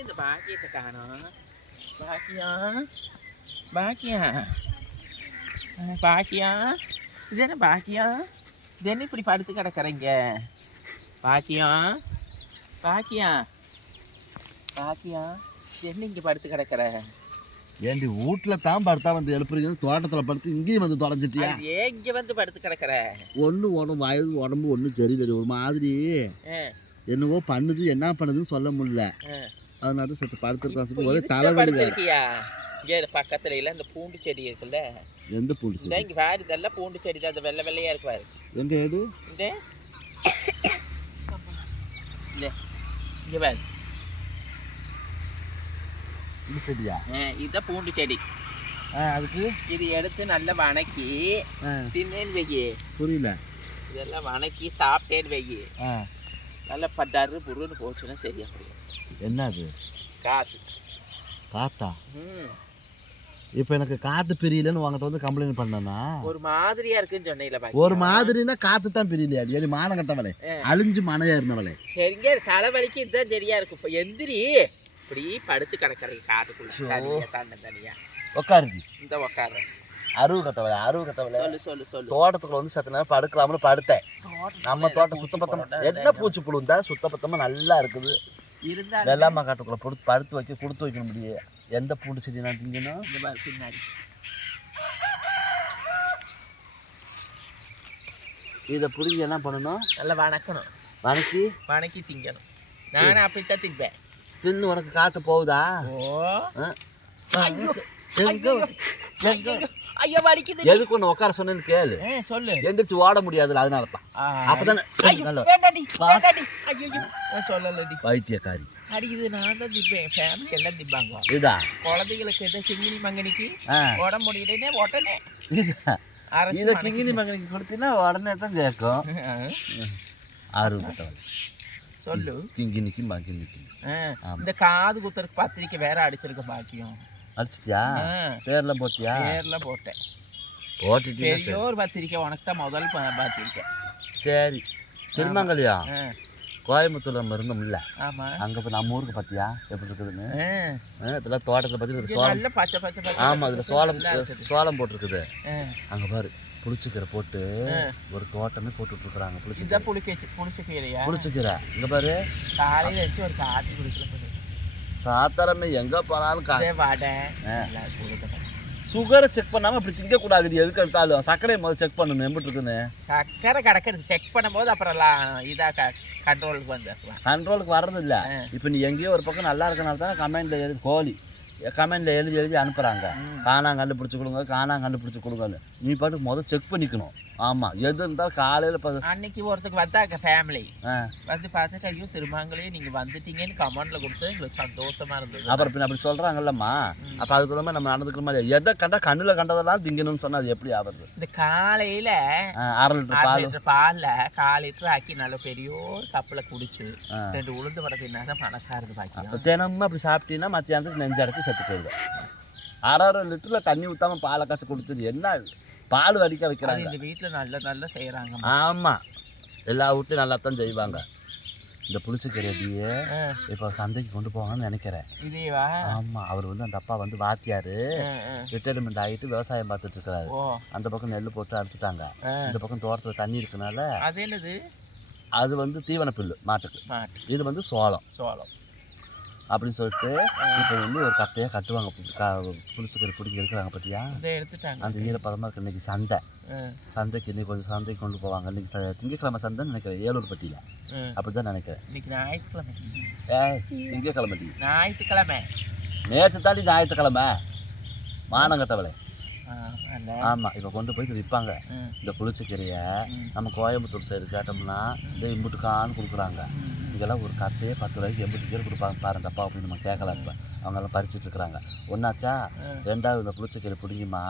இந்த பாக்கியத்தை காணோம் பாக்கியம் பாக்கியம் அஹ், பாக்கியம் இது என்ன பாக்கியம் இது என்ன இப்படி படுத்து கிடக்குறீங்க பாக்கியம் பாக்கியம் பாக்கியம் என்ன இங்கே படுத்து கிடக்குற ஏண்டி வீட்டுல தான் படுத்தா வந்து எழுப்புறீங்க? தோட்டத்துல படுத்து இங்கேயும் வந்து தொலைஞ்சிட்டியா? ஏன் இங்கே வந்து படுத்து கிடக்குற? ஒன்று உடம்பு வயது உடம்பு ஒன்றும் சரியில்லை ஒரு மாதிரி. என்னவோ பண்ணுது என்ன பண்ணுதுன்னு சொல்ல முடியல. அதனால தான் சத்து படுத்துருக்கான் ஒரே தலைவலி வேற. இங்கே பக்கத்துல இல்ல இந்த பூண்டு செடி இருக்குல்ல? எந்த பூண்டு சரி இங்க பாரு இதெல்லாம் பூண்டு செடி தான் அந்த வெள்ளை வெள்ளையா இருக்கு பாரு. எங்க ஏடு இந்த. இங்க பாரு. இது அஹ், இதுதான் பூண்டு செடி. அதுக்கு? இது எடுத்து நல்லா வணக்கி தின்னேன்னு வையி. புரியல. இதெல்லாம் வணக்கி சாப்பிட்டேன்னு வையி. நல்லா பட்டாரு புருன்னு போச்சுன்னா சரியா போயிடும் என்ன அது காத்து? இப்போ எனக்கு காத்து பிரியலன்னு உங்ககிட்ட வந்து கம்ப்ளைண்ட் பண்ணனா ஒரு மாதிரியா இருக்குன்னு சொன்னீங்களா? ஒரு மாதிரினா காத்து தான் பிரியலையா? ஏறி மானம் கட்டவளே. அழிஞ்சு மனையா இருந்தவளே. சரிங்க தலைவலிக்கு இதுதான் சரியா இருக்கும். இப்போ எந்திரி இப்படி படுத்து கிடக்குறீங்க காட்டுக்குள்ள ஷோ. தனியா தண்ணி தனியா. உட்காருதி இந்த உக்கார அருவு கட்டவளே அருவு கட்டவளே. சொல்லு சொல்லு சொல்லு. தோட்டத்துக்குள்ள வந்து சத்த நேரம் படுக்கலாம்னு படுத்தேன். நம்ம தோட்டம் சுத்தபத்தமா என்ன பூச்சி புழுந்தா சுத்தபத்தமா நல்லா இருக்குது. இருந்தாலும் வெள்ளாம காட்டுக்குள்ள பொடுத்து படுத்து வைக்க கொடுத்து வைக்க முடியும் எந்த பூண்டு செடி நான் திங்கணும்? இந்த பாரு பின்னாடி. இதை புரிஞ்சு என்ன பண்ணணும்? நல்லா வணக்கணும். வணக்கி? வணக்கி திங்கணும். நானும் அப்படித்தான் திம்பேன். தின்னு உனக்கு காத்து போகுதா? ஓ? ஐயோ, எங்க- ஐயோ, வலிக்குது எதுக்கு ஒன்று உட்கார சொன்னேன்னு கேளு. ஏ சொல்லு. எந்திரிச்சு ஓட முடியாதுல்ல அதனால தான் அப்பதானே. வேண்டாடி வேண்டாடி. ஐயோ சொல்லலடி. வைத்தியக்காரி அடி இது நான் தான் திப்பேன். ஃபேமிலி எல்லாம் திப்பாங்க. இதா? குழந்தைகளுக்கு எதை சிங்கினி மங்கனிக்கு உடம்பு முடியலனே உடனே இதா? கிங்கினி மகனுக்கு கொடுத்தீங்கன்னா உடனே தான் கேட்கும். ஆ, ஆறு கட்டவள் சொல்லு கிங்கினிக்கு ஆமா. இந்த காது குத்துறதுக்கு பத்திரிக்கை வேற அடிச்சிருக்க பாக்கியம். அடிச்சிட்டியா? பேர்லாம் போட்டியா? பேர்ல போட்டேன். பெரிய ஒரு பத்திரிக்கை உனக்கு தான் முதல் ப- பத்திரிக்கை சரி. திருமங்கலியா? கோயம்புத்தூர்ல நம்ம இருந்தோம்ல. ஆமா. அங்க போய் நம்ம ஊருக்கு பார்த்தியா? எப்படி இருக்குதுன்னு? இதெல்லாம் தோட்டத்தில் பார்த்து இது சோளம் நல்ல பச்சை பச்சை பச்சை ஆமா பச்சை அதுல சோளம். சோளம் போட்டிருக்குது. அங்க பாரு புளிச்சுக்கீரை போட்டு. ஒரு தோட்டமே போட்டுட்டு இருக்கிறாங்க இந்த புளிச்சுக்கீரை புளிக்கை புளிச்சக்கீரையா புளிச்சுக்கீரை இங்க பாரு. காலையில வச்சு ஒரு காட்டி குடிக்கல சாத்தாரமே எங்க போனாலும் கா இதே வடை ஆ. நல்லா கொடுக்கணும் சுகரை செக் பண்ணாம அப்படி திங்க கூடாது எதுக்கு எடுத்தாலும் சர்க்கரையை முதல்ல செக் பண்ணணும் எப்படி இருக்குன்னு சக்கரை கிடக்கிறது. செக் பண்ணும்போது அப்புறம் எல்லாம் இதா கண்ட்ரோலுக்கு வந்துடலாம் கண்ட்ரோலுக்கு வர்றது இல்ல ஆ. இப்போ நீ எங்கேயோ ஒரு பக்கம் நல்லா இருக்கனால தான் கமெண்ட்ல கோழி. கமெண்ட்ல எழுதி எழுதி அனுப்புறாங்க. ம். காணாம கண்டுபிடிச்சு கொடுங்க காணாம கண்டுபிடிச்சு கொடுங்கன்னு நீ பாட்டுக்கு முதல்ல செக் பண்ணிக்கணும். ஆமா எது இருந்தாலும் காலையில ப- அன்னைக்கு ஒருத்தருக்கு வந்தாங்க ஃபேமிலி. வந்து பார்த்துட்டு ஐயோ திருமாங்களே நீங்க வந்துட்டீங்கன்னு கமெண்ட்ல கொடுத்து எங்களுக்கு சந்தோஷமா இருந்தது. அப்புறம் பின்ன அப்படி சொல்றாங்கல்லம்மா. ம். அப்ப அதுக்கு தகுந்த மாதிரி நம்ம நடந்துக்கிற மாதிரி எதை கண்டா கண்ணுல கண்டதெல்லாம் திங்கணும்னு சொன்னா அது எப்படி ஆகுறது? இந்த காலையில அரை லிட்டர் பால். லிட்டர் பால்ல கால் லிட்டர் ஆக்கி நல்ல பெரிய ஒரு கப்பில் குடிச்சு. ரெண்டு உளுந்து வடை தின்னாக மனசா இருந்து பாக்கியம் தினமும் அப்படி சாப்பிட்டீங்கன்னா மத்தியானத்துக்கு நெஞ்சடைச்சு செத்து அரை அரை லிட்டர்ல தண்ணி ஊத்தாம பாலை காய்ச்சி கொடுத்துட்டு என்ன? பால் வடிக்க வைக்கிறாங்க. இந்த வீட்டுல நல்ல நல்ல செய்யறாங்க ஆமா. எல்லா வீட்லையும் நல்லா தான் செய்வாங்க. இந்த புளிச்சக்கீரை அப்படியே இப்போ சந்தைக்கு கொண்டு போவாங்கன்னு நினைக்கிறேன். இதேவா? ஆமா. அவர் வந்து அந்த அப்பா வந்து வாத்தியாரு. ரிட்டையர்மெண்ட் ஆகிட்டு விவசாயம் பார்த்துட்டு இருக்கிறாரு. அந்த பக்கம் நெல் போட்டு அறுத்துட்டாங்க ஆ. இந்த பக்கம் தோட்டத்தில் தண்ணி இருக்கனால அது என்னது? அது வந்து தீவன புல்லு மாட்டுக்கு. மாட்டு இது வந்து சோளம். சோளம். அப்படின்னு சொல்லிட்டு இப்போ வந்து ஒரு கட்டையாக கட்டுவாங்க. பு- க- புளிச்சக்கீரை பிடிக்க எடுக்கிறாங்க பார்த்தியா எடுத்துட்டாங்க. அந்த ஈரப்பதமாக இருக்கு. இன்னைக்கு சந்தை சந்தைக்கு இன்னைக்கு கொஞ்சம் சந்தைக்கு கொண்டு போவாங்க. இன்னைக்கு ச- திங்கட்கிழமை சந்தைன்னு நினைக்கிறேன். ஏலூர் பட்டியில். அப்படி தான் நினைக்கிறேன். இன்னைக்கு ஞாயிற்றுக்கிழமை. திங்கக்கிழமை. ஞாயிற்றுக்கிழமை. நேற்று தாண்டி ஞாயிற்றுக்கிழமை. மானங்கட்டவளை. ஆமாம் இப்போ கொண்டு போய் விற்பாங்க இந்த புளிச்சக்கீரையை நம்ம கோயம்புத்தூர் சைடு கேட்டோம்னா இந்த இம்புட்டுக்கான்னு கொடுக்குறாங்க. ம், ம். இங்கெல்லாம் ஒரு கட்டையே பத்து ரூபாய்க்கு எண்பது பேர் கொடுப்பாங்க. பாருங்க அப்பா அப்படின்னு நம்ம கேட்கலாம் இப்போ. அவங்கெல்லாம் பறிச்சிட்டு இருக்கிறாங்க. ஒன்றாச்சா. ரெண்டாவது இந்த புளிச்சக்கீரை பிடிக்குமா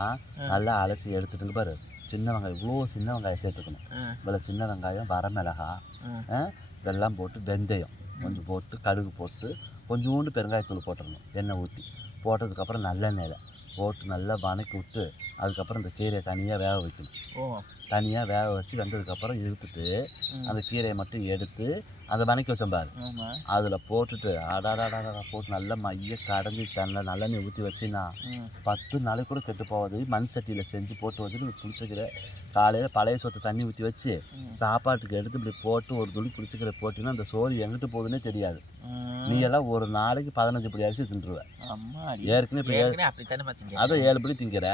நல்லா அலசி எடுத்துட்டுங்க பாரு. சின்ன வெங்காயம் இவ்வளோ சின்ன வெங்காயம் சேர்த்துக்கணும். இவ்வளோ சின்ன வெங்காயம் வரமிளகா இதெல்லாம் போட்டு வெந்தயம். கொஞ்சம் போட்டு கடுகு போட்டு கொஞ்சோண்டு பெருங்காயத்தூள் போட்டுடணும். எண்ணெய் ஊற்றி போட்டதுக்கப்புறம் நல்லெண்ணெயில் போட்டு நல்லா வணக்கி விட்டு அதுக்கப்புறம் இந்த கீரையை தனியாக வேக வைக்கணும். ஓ. தனியாக வேக வச்சு வெந்ததுக்கப்புறம் இழுத்துட்டு அந்த கீரையை மட்டும் எடுத்து அதை வணக்கி வச்சோம் பாரு. அதில் போட்டுட்டு அடாடாடாடா போட்டு நல்லா மைய கடைஞ்சி தண்ணில் நல்லெண்ணெய் ஊற்றி வச்சின்னா. பத்து நாளைக்கு கூட கெட்டு போகாது. மண் சட்டியில் செஞ்சு போட்டு வச்சுட்டு புளிச்சக்கீரை காலையில் பழைய சோத்து தண்ணி ஊற்றி வச்சு. சாப்பாட்டுக்கு எடுத்து இப்படி போட்டு ஒரு துளி புளிச்சக்கீரை போட்டிங்கன்னா அந்த சோறு எங்கிட்டு போகுதுன்னே தெரியாது. நீ எல்லாம் ஒரு நாளைக்கு பதினஞ்சு படி அரிசி தின்றுவ அம்மா ஏற்கனவே இப்போ ஏழு படி திங்கிற.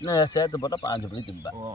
இன்னும் சேர்த்து போட்டால் பாஞ்சு படி திம்ப ஓ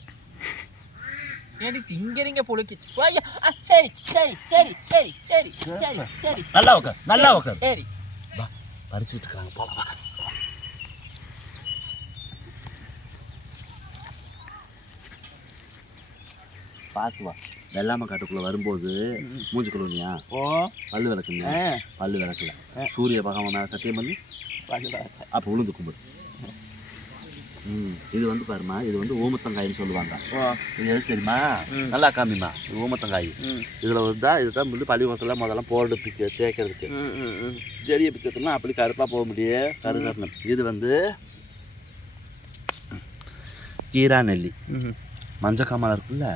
ஏடி திங்கிறீங்க புளிக்கு ஐயா, சரி சரி சரி சரி சரி சரி சரி. நல்லா உட்கார் நல்லா உட்கார். சரி. வா பறிச்சுட்டு இருக்காங்க போல வா பார்த்து வா. வெள்ளாமை காட்டுக்குள்ள வரும்போது மூஞ்சி கழுவுனியா ஓ. பல்லு விளக்குனியா? பல்லு விளக்கல. சூரிய பகவான் மேலே சத்தியம் பண்ணி அப்போ உளுந்து கும்பிடு. இது வந்து பாருமா இது வந்து ஊமத்தங்காயின்னு சொல்லுவாங்க. இது எது தெரியுமா? நல்லா காமிமா இது ஊமத்தங்காய் இதில் வந்தா இதுதான் வந்து பள்ளிக்கூடத்தில் முதல்ல போர்டு பிக்க தேய்க்கிறதுக்கு. செடியை பிச்சோம்னா அப்படி கருப்பாக போக முடியும் கருகரணம் இது வந்து கீரா நெல்லி. மஞ்சள் காமலை இருக்குல்ல?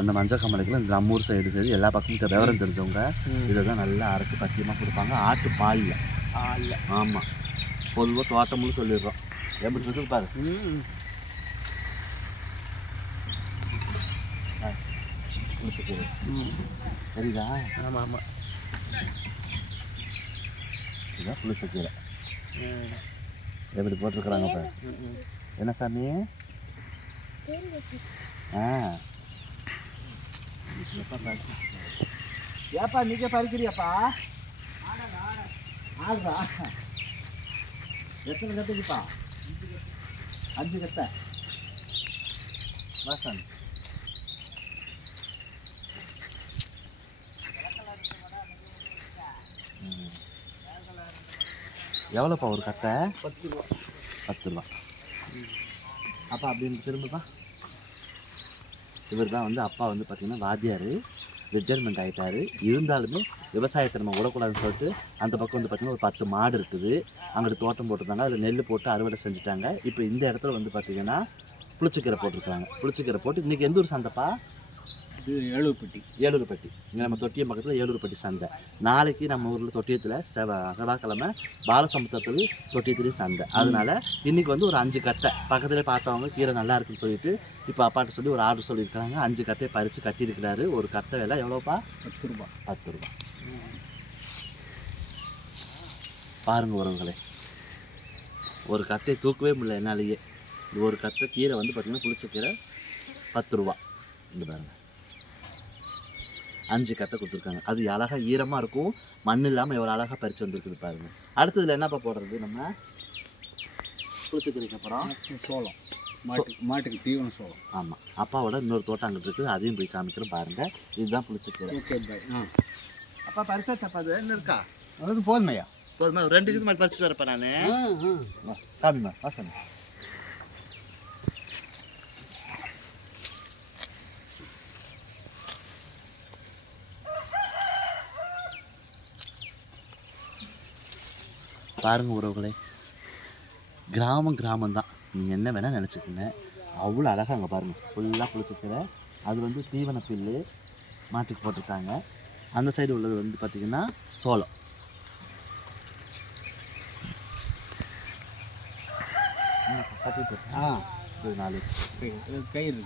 அந்த மஞ்சள் காமலைக்குள்ள இந்த நம்ம ஊர் சைடு சரி எல்லா பக்கமும் விவரம் தெரிஞ்சவங்க இதை தான் நல்லா அரைச்சி பத்தியமாக கொடுப்பாங்க. ஆட்டு பாலில். ஆமாம் பொதுவாக தோட்டம்னு சொல்லிடுறோம். எப்படி இருக்கு பாரு சரிதா ஆமா ஆமா இதுதான் புளிச்சக்கீரை எப்படி போட்டிருக்கிறாங்க இப்போ என்ன சாமி ஆ ஏப்பா நீங்க பறிக்கிறியாப்பா ஆடுறா எத்தனை கட்டுக்குப்பா அஞ்சு கட்டை வா சாமி. ம். எவ்வளோப்பா ஒரு கட்டை பத்து ரூபா பத்து ரூபா அப்பா அப்படின்னு திரும்பப்பா. இவர் தான் வந்து அப்பா வந்து பார்த்தீங்கன்னா வாத்தியார் ரிட்டையர்மெண்ட் ஆகிட்டாரு இருந்தாலுமே விவசாயத்தை நம்ம விடக்கூடாதுன்னு சொல்லிட்டு அந்த பக்கம் வந்து பார்த்தீங்கன்னா ஒரு பத்து மாடு இருக்குது. அங்கிட்டு தோட்டம் போட்டிருந்தாங்க. அதில் நெல் போட்டு அறுவடை செஞ்சுட்டாங்க. இப்போ இந்த இடத்துல வந்து பார்த்தீங்கன்னா புளிச்சக்கீரை போட்டிருக்காங்க. புளிச்சக்கீரை போட்டு இன்றைக்கி எந்த ஊர் சந்தைப்பா? இது எழுபட்டி ஏலூர்பட்டி இங்கே நம்ம தொட்டியம் பக்கத்தில் ஏலூர்பட்டி சந்தை. நாளைக்கு நம்ம ஊரில் தொட்டியத்தில் செவ செவ்வாய்க்கிழமை பாலசமுத்திரத்தில் தொட்டியத்துலேயும் சந்தை. அதனால இன்னைக்கு வந்து ஒரு அஞ்சு கட்டை. பக்கத்துலேயே பார்த்தவங்க கீரை நல்லா இருக்குன்னு சொல்லிட்டு இப்போ அப்பாட்ட சொல்லி ஒரு ஆர்டர் சொல்லியிருக்காங்க அஞ்சு கட்டையை பறித்து கட்டியிருக்கிறாரு. ஒரு கட்டை விலை எவ்வளோப்பா பத்து ரூபா பத்து ரூபா பாருங்க உறவுகளே. ஒரு கட்டையை தூக்கவே முடியல என்னாலேயே. இது ஒரு கட்டை கீரை வந்து பார்த்திங்கன்னா புளிச்ச கீரை பத்து ரூபா. இங்கே பாருங்க. அஞ்சு கட்டை கொடுத்துருக்காங்க. அது அழகாக ஈரமாக இருக்கும். மண் இல்லாமல் எவ்வளோ அழகாக பறித்து வந்திருக்குது பாருங்க. அடுத்ததுல என்னப்பா போடுறது? நம்ம புளிச்சக்கீரைக்கு அப்புறம் சோளம். மாட்டுக்கு மாட்டுக்கு தீவன சோளம். ஆமாம் அப்பாவோட இன்னொரு தோட்டம் அங்கிட்டு இருக்குது. அதையும் போய் காமிக்கிறேன் பாருங்க. இதுதான் புளிச்சக்கீரை ஓகே பாய் ஆ. அப்பா பறிச்சாச்சப்பா அது? என்ன இருக்கா? அது போதுமையா? போதுமா? ரெண்டு இது மாதிரி பறிச்சுட்டு வரப்பா நான். காமிமா வாசனை பாருங்க உறவுகளே கிராமம் கிராமம் தான் நீங்கள் என்ன வேணால் நினச்சிக்கங்க. அவ்வளோ அழகாக அங்கே பாருங்கள் ஃபுல்லாக புளிச்சிக்கிற அது வந்து தீவன புல்லு மாட்டுக்கு போட்டிருக்காங்க. அந்த சைடு உள்ளது வந்து பார்த்திங்கன்னா சோளம். கட்டிட்டு ஆ ஒரு நாலு கயிறு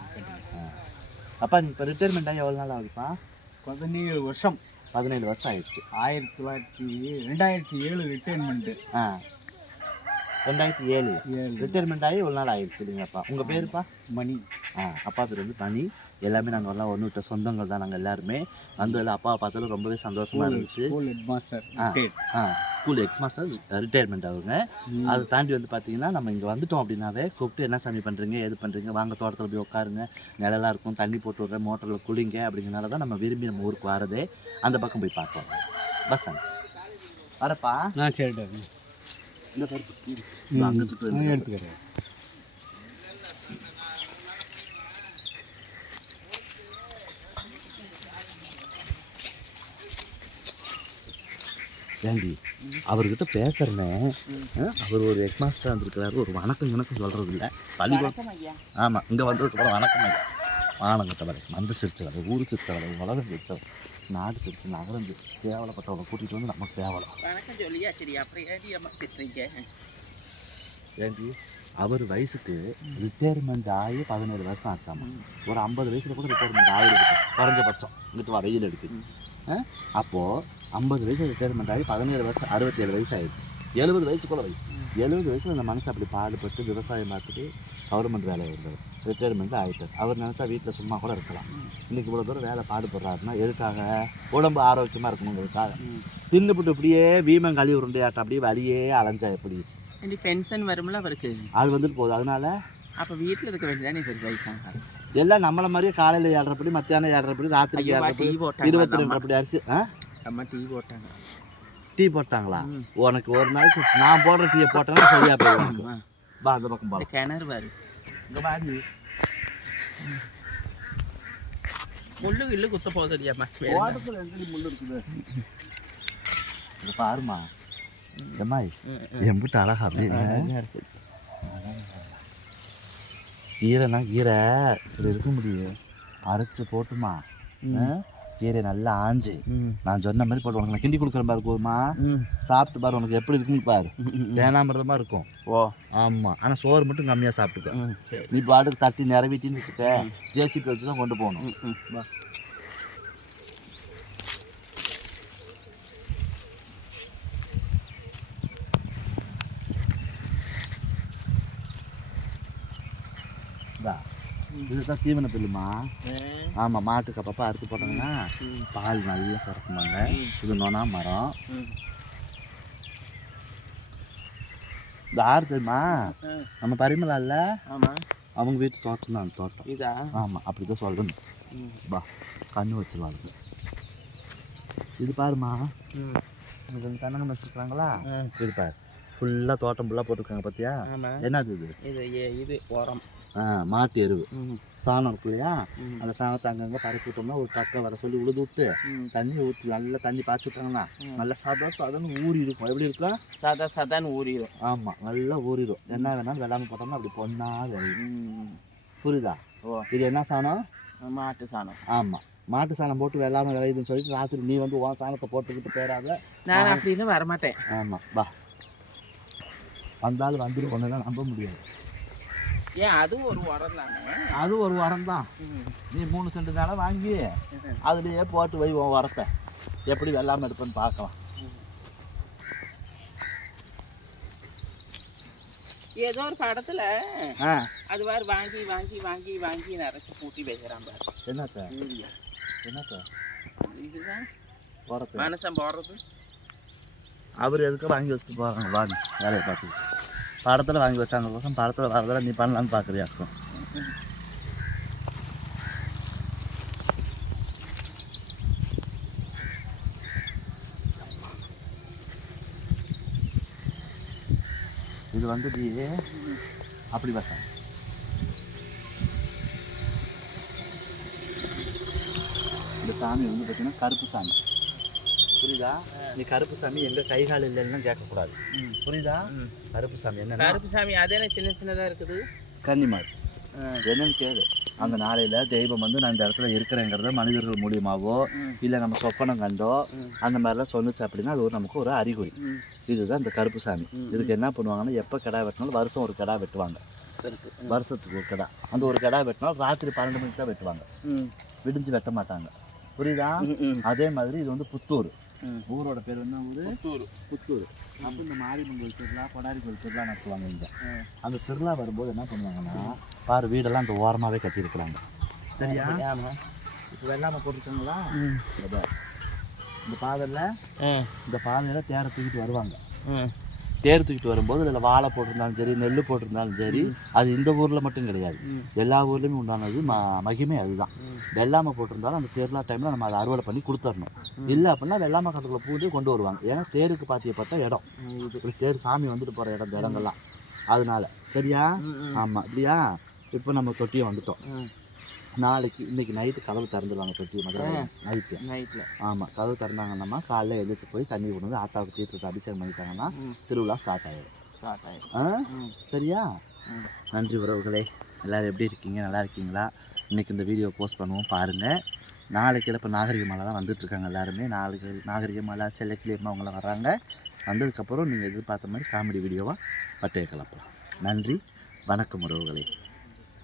அப்பா இப்போ ரிட்டையர்மெண்ட் ஆகி எவ்வளோ நாள் ஆகுதுப்பா பதினேழு வருஷம் பதினேழு வருஷம் ஆயிடுச்சு ஆயிரத்தி தொள்ளாயிரத்தி ரெண்டாயிரத்தி ஏழு ரிட்டைர்மெண்ட்டு ஆ ரெண்டாயிரத்தி ஏழு ரிட்டையர்மெண்ட் ஆகி ஒரு நாள் ஆயிடுச்சு இல்லைங்கப்பா உங்கள் பேருப்பா மணி ஆ அப்பா பேர் வந்து பனி எல்லாமே நாங்கள் எல்லாம் ஒன்று விட்ட சொந்தங்கள் தான் நாங்கள் எல்லாருமே. வந்ததில் அப்பாவை பார்த்தாலும் ரொம்பவே சந்தோஷமாக இருந்துச்சு. ஸ்கூல் ஹெட் மாஸ்டர் ஆ. ஸ்கூல் ஹெட் மாஸ்டர் ரிட்டையர்மெண்ட் ஆகுங்க அதை தாண்டி வந்து பார்த்தீங்கன்னா நம்ம இங்கே வந்துட்டோம் அப்படின்னாவே கூப்பிட்டு என்ன சாமி பண்ணுறீங்க எது பண்ணுறீங்க வாங்க தோட்டத்தில் போய் உட்காருங்க. நிழலாக இருக்கும் தண்ணி போட்டு விட்றேன் மோட்டரில் குளிங்க அப்படிங்கிறனால தான் நம்ம விரும்பி நம்ம ஊருக்கு வரதே. அந்த பக்கம் போய் பார்ப்போம் பஸ் வரப்பா. ஆ சரி இந்த எடுத்துக்கிறேன். ஏண்டி? அவர்கிட்ட பேசுறேனே. அவர் ஒரு ஹெட் மாஸ்டர் இருந்திருக்கிறாரு. ஒரு வணக்கம் வணக்கம் சொல்றது இல்லை. பள்ளிக்கூடம் ஆமாம் இங்கே வந்ததுக்கு அப்புறம் வணக்கம் ஐயா. வானங்கட்டவரை மந்த சிரிச்சவரை ஊர் சிரிச்சவரை உலகம் சிரிச்சவர் நாடு சிரிச்சு நகரம் சிரிச்சு கேவலப்பட்டவரை கூட்டிகிட்டு வந்து நமக்கு கேவலம் வணக்கம் சொல்லியா? சரி அப்புறம் திட்டுறீங்க? ஏண்டி அவர் வயசுக்கு ரிட்டையர்மெண்ட் ஆகி பதினேழு வருஷம் ஆச்சாமா. ஒரு ஐம்பது வயசில் கூட ரிட்டையர்மெண்ட் ஆகிருக்கு குறைஞ்சபட்சம். இங்கிட்டு வா வெயில் எடுக்குது? அப்போது ஐம்பது வயசு ரிட்டையர்மெண்ட் ஆகி பதினேழு வருஷம் அறுபத்தேழு வயசு ஆயிடுச்சு. எழுபது வயசுக்குள்ள வயசு எழுபது வயசில் அந்த மனுஷன் அப்படி பாடுபட்டு விவசாயம் பார்த்துட்டு கவர்மெண்ட் வேலையை இருந்தவர். ரிட்டையர்மெண்ட் ஆகிட்டார் அவர் நினச்சா வீட்டில் சும்மா கூட இருக்கலாம். இன்னைக்கு இவ்வளோ தூரம் வேலை பாடுபடுறாருன்னா எதுக்காக? உடம்பு ஆரோக்கியமாக இருக்கணுங்கிறதுக்காக. தின்னுபிட்டு இப்படியே வீமன் கழி உருண்டையாட்டம் அப்படியே வழியே அலைஞ்சா எப்படி? இனி பென்ஷன் வரும்ல அவருக்கு? ஆள் வந்துட்டு போகுது. அதனால அப்போ வீட்டில் இருக்க வேண்டியதானே சரி வயசாக எல்லாம் நம்மள மாதிரியே காலையில் ஏழரைப்படி மத்தியானம் ஏழரைப்படி ராத்திரிக்கு ஐயோ டீ ஏழரைப்படி போட்டாங்க இருபத்தி ரெண்டரைப்படி அரிசி ஆ? அம்மா டீ போட்டாங்க. டீ போட்டாங்களா. உனக்கு ஒரு நாளைக்கு நான் போடுற டீயை போட்டேன்னா சரியா போயிடும். வா அந்த பக்கம் போகலாம் கிணறு பாரு. இங்கே வாடி முள்ளு கிள்ளு குத்த போகுது இல்லையாம்மா ஓட்டத்தில் எங்கடி முள்ளு இருக்குது? இது பாருமா எம்மாய் எம்பிட்டு அழகா அப்படின்னு கீரைனா கீரை. இப்படி இருக்க முடியும். அரைச்சு போட்டுமா? கீரை நல்லா ஆஞ்சு. நான் சொன்ன மாதிரி போட்டு உனக்கு நான் கிண்டி கொடுக்குறேன் பாரு போதுமா சாப்பிட்டு பாரு உனக்கு எப்படி இருக்குன்னு பாரு. தேனாமிரதமாக இருக்கும். ஓ. ஆமாம் ஆனால் சோறு மட்டும் கம்மியாக சாப்பிட்டுக்கோ. நீ பாட்டுக்கு தட்டி நிறவிட்டின்னு வச்சுக்க. ஜேசிபி வச்சு தான் கொண்டு போகணும் ம் ம் வா வா இதுதான் தீவன பில்லுமா? ஆமாம் மாட்டுக்கு அப்பப்போ அறுத்து போட்டாங்கன்னா பால் நல்லா சுரக்குமாங்க. இது நொனா மரம். இந்த ஆறு தெரியுமா. நம்ம பரிமளா இல்லை? ஆமாம் அவங்க வீட்டு தோட்டம் தான் அந்த தோட்டம். இதா? ஆமாம் அப்படி தான் சொல்லணும் வா கண்ணு வச்சுருவாங்க இது பாருமா இது தென்னங்கம் வச்சுருக்காங்களா ம் இது பாரு. ஃபுல்லாக தோட்டம் ஃபுல்லாக போட்டிருக்காங்க பார்த்தியா என்னது இது? இது இது உரம் ஆ மாட்டு எருவு. சாணம் இருக்கு இல்லையா? அந்த சாணத்தை அங்கங்கே பரப்பி விட்டோம்னா ஒரு கக்கை வர சொல்லி உழுது விட்டு தண்ணி ஊற்றி நல்லா தண்ணி பாய்ச்சி விட்டாங்கன்னா. நல்லா சாதா சாதம்னு ஊறி இருக்கும் எப்படி இருக்கும்? சதா சதான்னு ஊறிடும். ஆமாம் நல்லா ஊறிடும். என்ன வேணாலும் வெள்ளாமல் போட்டோம்னா அப்படி பொண்ணா விளையும். புரியுதா? ஓ. இது என்ன சாணம்? மாட்டு சாணம். ஆமாம் மாட்டு சாணம் போட்டு வெள்ளாமல் விளையுதுன்னு சொல்லிட்டு ராத்திரி நீ வந்து உன் சாணத்தை போட்டுக்கிட்டு போயிடாத நான் அப்படின்னு வரமாட்டேன். ஆமாம் வா. வந்தாலும் வந்துடும் ஒன்றெல்லாம் நம்ப முடியாது. ஏன்? அதுவும் ஒரு உரம் தானே? அது ஒரு உரம் தான். நீ மூணு சென்ட் நிலம் வாங்கி அதுலேயே போட்டு வை உன் உரத்தை. எப்படி வெள்ளாமல் எடுப்பேன்னு பார்க்கலாம். ஏதோ ஒரு படத்துல அது மாதிரி வாங்கி வாங்கி வாங்கி வாங்கி நிறைச்சு பூட்டி வைக்கிறான் பாரு. என்னத்த? யூரியா என்னத்த? இதுதான். உரத்தை. மனுஷன் போடுறது. அவர் எதுக்கு வாங்கி வச்சுட்டு போகிறாங்க வாங்க வேலையை பார்த்து படத்தில் வாங்கி வச்சாங்க கோசம் படத்தில் வரதில் நீ பண்ணலான்னு பார்க்குறியாக்கும் இது வந்து அப்படி பார்த்தேன் இந்த சாமி வந்து பார்த்தீங்கன்னா கருப்பு சாமி. புரியுதா? நீ கருப்பு சாமி எங்க கை கால் இல்லைன்னு கேட்கக்கூடாது. புரியுதா. கருப்பு சாமி என்னன்னா கருப்பு சாமி அது என்ன சின்ன சின்னதா இருக்குது? கன்னிமார். என்னன்னு கேளு. அந்த நாளையில தெய்வம் வந்து நான் இந்த இடத்துல இருக்கிறேங்கிறத மனிதர்கள் மூலியமாவோ. இல்லை நம்ம சொப்பனம் கண்டோ. அந்த மாதிரிலாம் சொன்னுச்சு அப்படின்னா அது ஒரு நமக்கு ஒரு அறிகுறி. இதுதான் இந்த கருப்பு சாமி. இதுக்கு என்ன பண்ணுவாங்கன்னா எப்போ கிடா வெட்டினாலும் வருஷம் ஒரு கிடா வெட்டுவாங்க. வருஷத்துக்கு ஒரு கிடா. அந்த ஒரு கிடா வெட்டினாலும் ராத்திரி பன்னெண்டு மணிக்கு தான் வெட்டுவாங்க. விடிஞ்சு வெட்ட மாட்டாங்க. புரியுதா? அதே மாதிரி இது வந்து புத்தூர். ஊரோட பேர் என்ன ஊர் புத்தூர். புத்தூர். அப்போ இந்த மாரியம்மன் கோயில் திருவிழா கொடாரி கோயில் திருவிழா நடத்துவாங்க இங்கே. அந்த திருவிழா வரும்போது என்ன பண்ணுவாங்கன்னா பாரு வீடெல்லாம் அந்த ஓரமாகவே கட்டியிருக்கிறாங்க. சரியா? ஆமா இப்போ வெள்ளாமை போட்டிருக்காங்களா. இந்த பாதையில் இந்த பாதையில் தேரை தூக்கிட்டு வருவாங்க. தேர் தூக்கிட்டு வரும்போது இதில் வாழை போட்டிருந்தாலும் சரி நெல் போட்டிருந்தாலும் சரி அது இந்த ஊரில் மட்டும் கிடையாது. எல்லா ஊர்லேயுமே உண்டானது ம மகிமை அதுதான். வெள்ளாமை போட்டிருந்தாலும் அந்த தேர்லா டைமில் நம்ம அதை அறுவடை பண்ணி கொடுத்துடணும். இல்லை அப்படின்னா வெள்ளாமை காட்டுக்குள்ள பூந்து கொண்டு வருவாங்க. ஏன்னா தேருக்கு பாத்திய பார்த்தா இடம். தேர் சாமி வந்துட்டு போகிற இடம் இந்த இடங்கள்லாம். அதனால. சரியா? ஆமாம் இப்படியா? இப்போ நம்ம தொட்டியை வந்துட்டோம். நாளைக்கு இன்னைக்கு நைட்டு கதவு திறந்துடுவாங்க தொட்டி மதுரை நைட்டு நைட்டில் ஆமாம் கதவு திறந்தாங்கன்னா காலைல எழுந்திரிச்சு போய் தண்ணி கொண்டு வந்து ஆத்தாவுக்கு தீர்த்தத்தை அபிஷேகம் பண்ணிட்டாங்கன்னா திருவிழா ஸ்டார்ட் ஆகிடும் ஸ்டார்ட் ஆயிடும் ஆ? ம். சரியா? நன்றி உறவுகளே. எல்லோரும் எப்படி இருக்கீங்க? நல்லா இருக்கீங்களா? இன்றைக்கி இந்த வீடியோ போஸ்ட் பண்ணுவோம் பாருங்கள் நாளைக்கு இப்போ நாகரிக மலை தான் வந்துட்டுருக்காங்க எல்லாருமே. நாளைக்கு நாகரிக மலை செல்லக்கிளியம்மா அவங்களாம் வர்றாங்க. வந்ததுக்கப்புறம் நீங்கள் எதிர்பார்த்த மாதிரி காமெடி வீடியோவாக பட்டு வைக்கலாம் நன்றி. வணக்கம் உறவுகளே.